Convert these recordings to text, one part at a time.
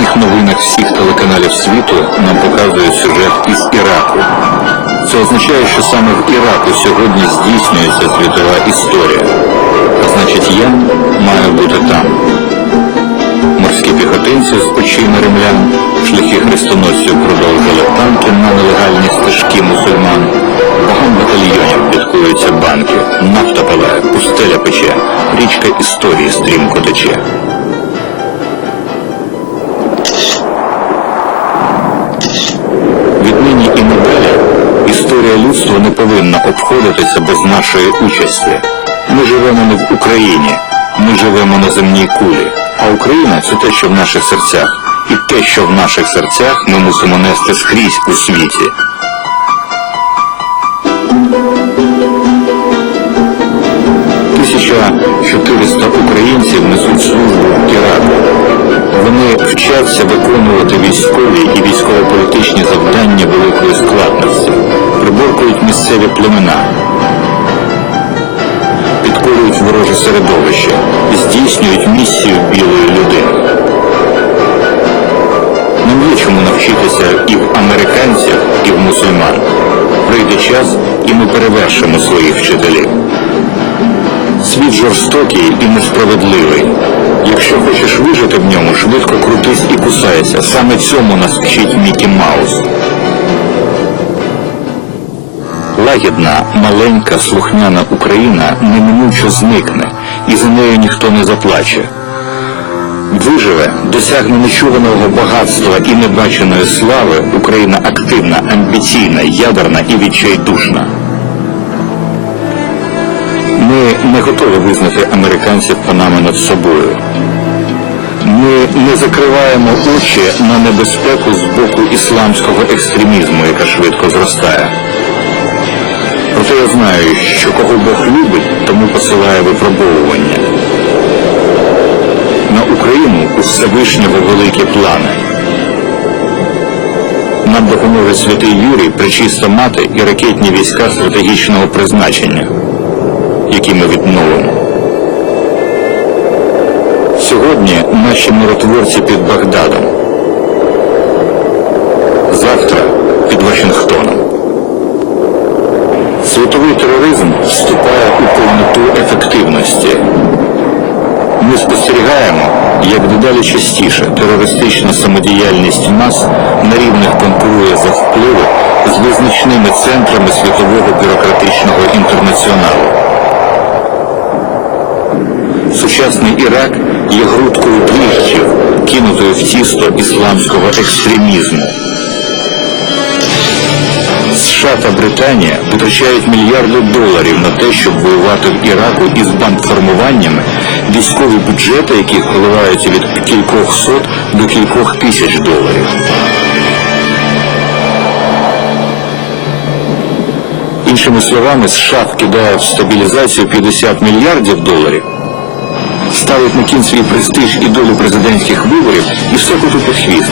День новинах всіх телеканалів світу нам показують сюжет із Іраку. Це означає, що саме в Іраку сьогодні здійснюється світова історія. А значить, я маю бути там. Морські піхотинці з очима римлян, шляхи хрестоносців продовжили танки на нелегальні стежки мусульман. Багато батальйонів підкуються банки, нафта палає, пустеля пече, річка історії стрімко тече. Людства не повинна обходитися без нашої участі. Ми живемо не в Україні, ми живемо на земній кулі. А Україна це те, що в наших серцях. І те, що в наших серцях ми мусимо нести скрізь у світі. Тисяча 400 українців несуть службу. Вони вчаться виконувати військові і військово-політичні завдання великої складності, приборкують місцеві племена, підкорюють вороже середовище, здійснюють місію білої людини. Нам є навчитися і в американців, і в мусульман. Прийде час, і ми перевершимо своїх вчителів. Жорстокий і несправедливий. Якщо хочеш вижити в ньому, швидко крутись і кусайся. Саме цьому нас вчить Мікі Маус. Лагідна, маленька, слухняна Україна неминуче зникне, і за нею ніхто не заплаче. Виживе, досягне нечуваного багатства і небаченої слави Україна активна, амбіційна, ядерна і відчайдушна. Не готові визнати американців панами над собою. Ми не закриваємо очі на небезпеку з боку ісламського екстремізму, яка швидко зростає. Проте я знаю, що кого Бог любить, тому посилає випробовування. На Україну у Всевишнього великі плани. Нам допоможе святий Юрій, Пречиста Мати і ракетні війська стратегічного призначення які ми відновимо. Сьогодні наші миротворці під Багдадом. Завтра під Вашингтоном. Світовий тероризм вступає у повноту ефективності. Ми спостерігаємо, як дедалі частіше терористична самодіяльність мас на рівних конкурує за впливи з визначними центрами світового бюрократичного інтернаціоналу. Сучасний Ірак є грудкою дріжджів, кинутою в тісто ісламського екстремізму. США та Британія витрачають мільярди доларів на те, щоб воювати в Іраку із бандформуваннями, військові бюджети яких коливаються від кількох сот до кількох тисяч доларів. Іншими словами, США вкидає в стабілізацію 50 мільярдів доларів, ставить на кін свій престиж і долю президентських виборів і все коту під хвіст.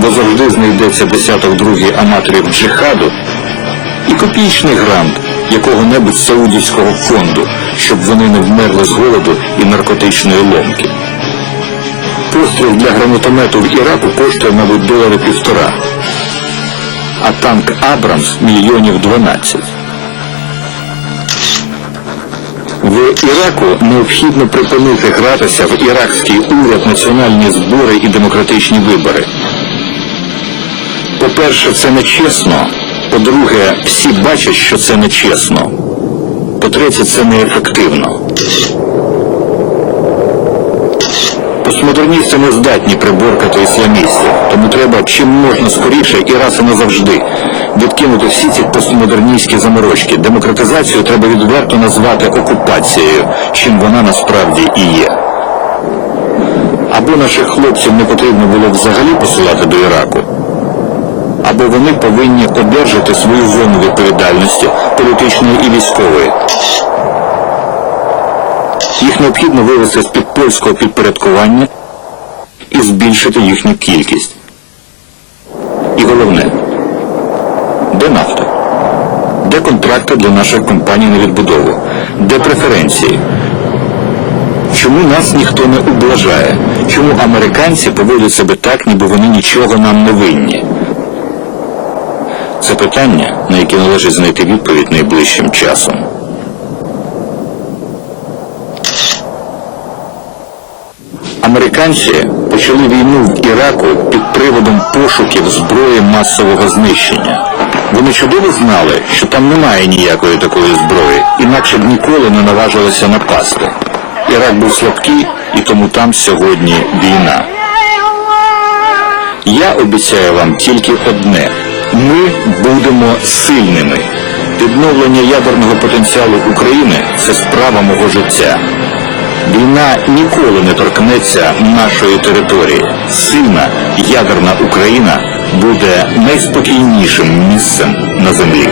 Бо завжди знайдеться десяток другий аматорів джихаду і копійчний грант якого-небудь саудівського фонду, щоб вони не вмерли з голоду і наркотичної ломки. Постріл для гранатомету в Іраку коштує, мабуть, долари півтора, а танк Абрамс мільйонів 12. Іраку необхідно припинити гратися в іракський уряд, національні збори і демократичні вибори. По-перше, це нечесно. По-друге, всі бачать, що це нечесно. По-третє, це неефективно. Постмодерністи не здатні приборкати ісламістів, тому треба чим можна скоріше і раз і назавжди відкинути всі ці постмодерністські заморочки. Демократизацію треба відверто назвати окупацією, чим вона насправді і є. Або наших хлопців не потрібно було взагалі посилати до Іраку, або вони повинні одержати свою зону відповідальності політичної і військової. Їх необхідно вивести з-під польського підпорядкування і збільшити їхню кількість. І головне, де нафта? Де контракти для наших компаній на відбудову? Де преференції? Чому нас ніхто не ублажає? Чому американці поводять себе так, ніби вони нічого нам не винні? Це питання, на яке належить знайти відповідь найближчим часом. Американці почали війну в Іраку під приводом пошуків зброї масового знищення. Вони чудово знали, що там немає ніякої такої зброї, інакше б ніколи не наважилися напасти. Ірак був слабкий, і тому там сьогодні війна. Я обіцяю вам тільки одне: ми будемо сильними. Відновлення ядерного потенціалу України це справа мого життя. Війна ніколи не торкнеться нашої території. Сильна ядерна Україна буде найспокійнішим місцем на землі.